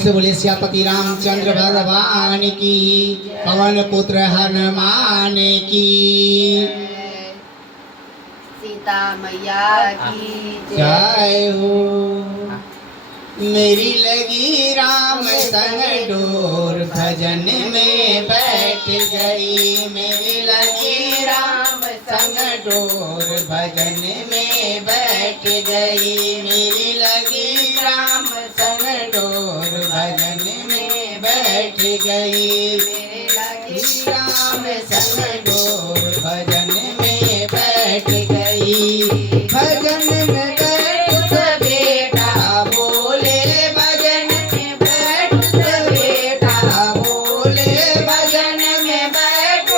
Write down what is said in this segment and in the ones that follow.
से बोले सियापति रामचंद्र भगवान की, पवन पुत्र हनुमान की, सीता मैया की जय हो। मेरी लगी राम संग डोर, भजन में बैठ गई। मेरी लगी राम संग डोर, भजन में बैठ गई। मेरी लगी राम संग डोर, भजन में बैठ गई। मेरी लगी राम संग डोर, भजन में बैठ गई। भजन में बैठ बेटा बोले, भजन में बैठ बेटा बोले, भजन में बैठ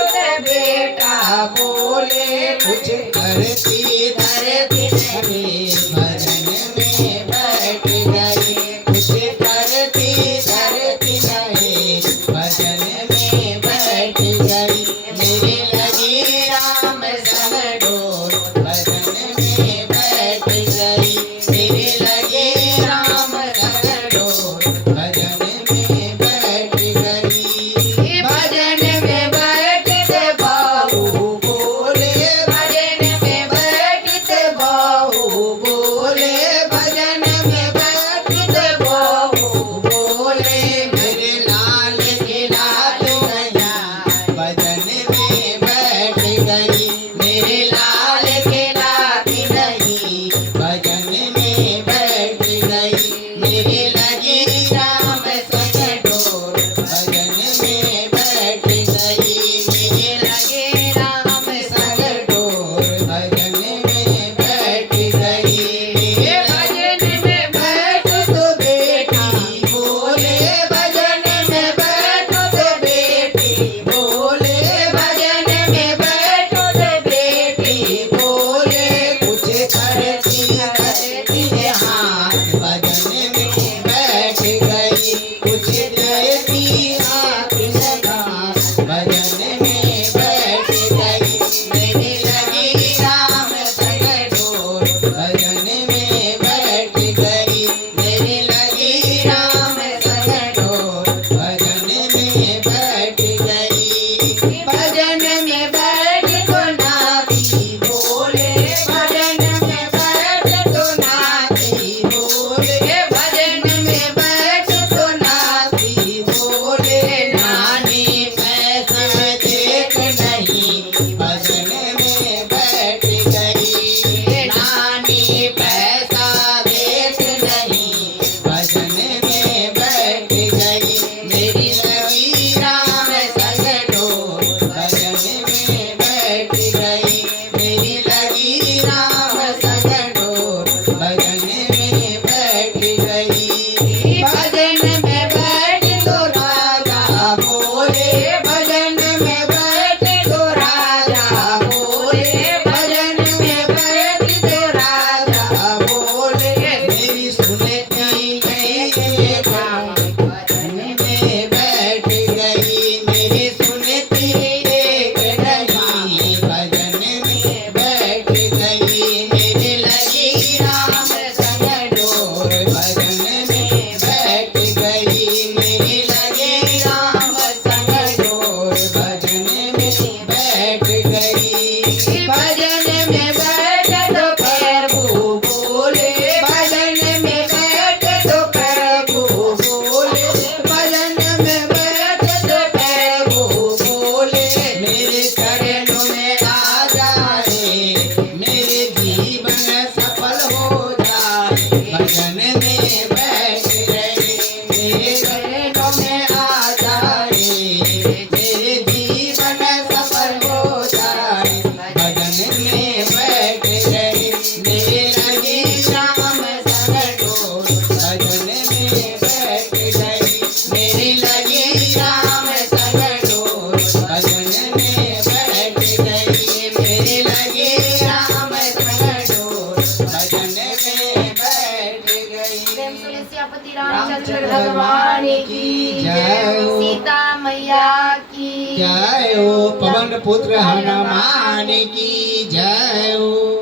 बेटा बोले। कुछ करती धरती में, भजन में बैठ गई। कुछ करती धरती में, भजन में बैठ गई। मेरी लगी राम संग डोर, भजन में बैठ गई। मेरी लगी राम संग डोर, भजन में बैठ गई। भजन में बैठते बाहु बोले, भजन में बैठते बाहु बोले, भजन में बैठते बाहु बोले। मेरे लाल की लाल नैया, भजन में बैठ गई। मेरे लाल के लाल नहीं, भजन में बैठ गई। मेरी लगी राम संग डोर, भजन में बैठ गई। मेरी लगी राम संग डोर, भजन में बैठ गई। भजन में बैठ तो बेटी बोले, भजन में बैठ तो बेटी बोले, भजन में बैठ तो बेटी बोले। कुछ करती करती हाथ, भजन में बैठ गई। कुछ देती हाथ लगा, भजन में बैठ गई। मेरी लगी राम संग डोर, भजन में बैठ गई। मेरी लगी राम संग डोर, भजन में बैठ गई। भजन में बैठ तो नाती बोले, भजन में बैठ तो नाती बोले, भजन में बैठ तो नाती बोले। नानी पैसा देख नहीं, भजन में बैठ गई। नानी पैसा देख नहीं, भजन में बैठ गई। मेरी लगी राम संग डोर, भजन में बैठ गई। मेरी लगी राम संग डोर, भजन में बैठ गई। भजन में बैठ तो राजा बोले, भजन में बैठ तो राजा बोले, भजन में बैठ तो राजा बोले। मेरी सुनती गई भजन में बैठ गई। मेरी सुनती एक नहीं, भजन में बैठ गई। मेरी लगी राम संग डोर, भजन में बैठ गई। मेरी लगी राम संग डोर, भजन में बैठ गई। भजन में बैठ तो प्रभु बोले, भजन में बैठ तो प्रभु बोले, भजन में बैठ तो प्रभु बोले। मेरे चरणों में आ जाए, मेरे जीवन सफल हो जाए, भजन में बैठ गए। मेरे चरणों में आ जाए, मेरे जीवन सफल हो जाए, भजन में बैठ गए। मेरे लगी राम संग डोर, भजन में बैठ गई। मेरी लगी राम संग डोर, भजन में बैठ गई। मेरी लगी राम संग डोर, भजन में बैठ गई। सियापति रामचंद्र भगवान की जय हो। सीता मैया की जय हो। पवन पुत्र हनुमान की जय हो।